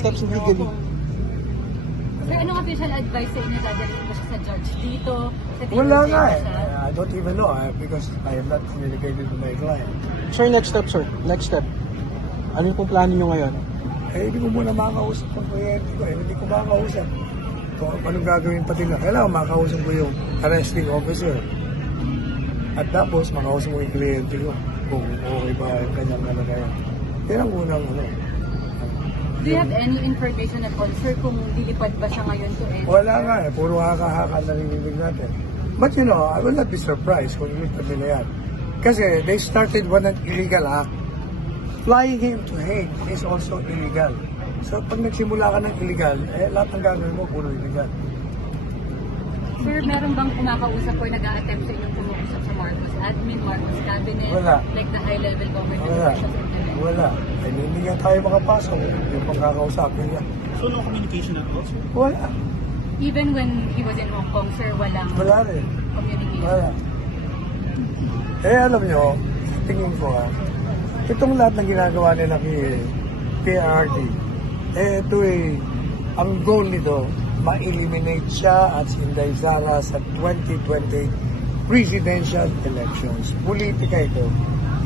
steps legally. Sir, anong official advice sa inyo? Dadalhin ba siya sa judge dito? Wala nga eh. I don't even know because I have not communicated with my client. Sir, next step, sir. Next step. Ano yung pong plano nyo ngayon? Hindi ko muna makakausap ng kliyente ko. Hindi ko makakausap. Kung anong gagawin pati na. Kailangan makakausap ko yung arresting officer. At tapos, makakausap ko yung kliyente ko. Kung okay ba yung kanyang kalagayan. Yan ang unang ano. Do you have any information at all, sir, kung lilipad ba siya ngayon to enter? Wala nga eh. Puro haka-haka na narinig natin. But you know, I will not be surprised kung lilipad nila yan. Kasi they started with an illegal act. Flying him to Hague is also illegal. So pag nagsimula ka ng illegal, lahat ng gagawin mo puro illegal. Sir, meron bang kumakausap or nag-a-attempt sa inyong kumuusap sa Marcos admin, Marcos cabinet? Wala. Like the high-level government Wala. officials? Wala. Hindi nga tayo makapasok. Yung pangkakausapin niya. So no communication at all, sir? Wala. Even when he was in Hong Kong, sir, walang Wala rin. communication? Wala. Alam nyo, tingin ko itong lahat ng ginagawa nila kay PRD, ito ang goal nito, ma-eliminate siya at si Inday Sara sa 2020 presidential elections. Politika ito.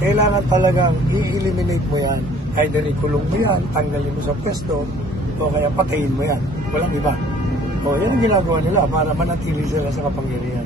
Kailangan talagang i-eliminate mo yan. Either ikulong mo yan, tanggalin mo sa pwesto, o kaya patayin mo yan. Walang iba. Yan ang ginagawa nila para manatili sila sa kapangyarihan.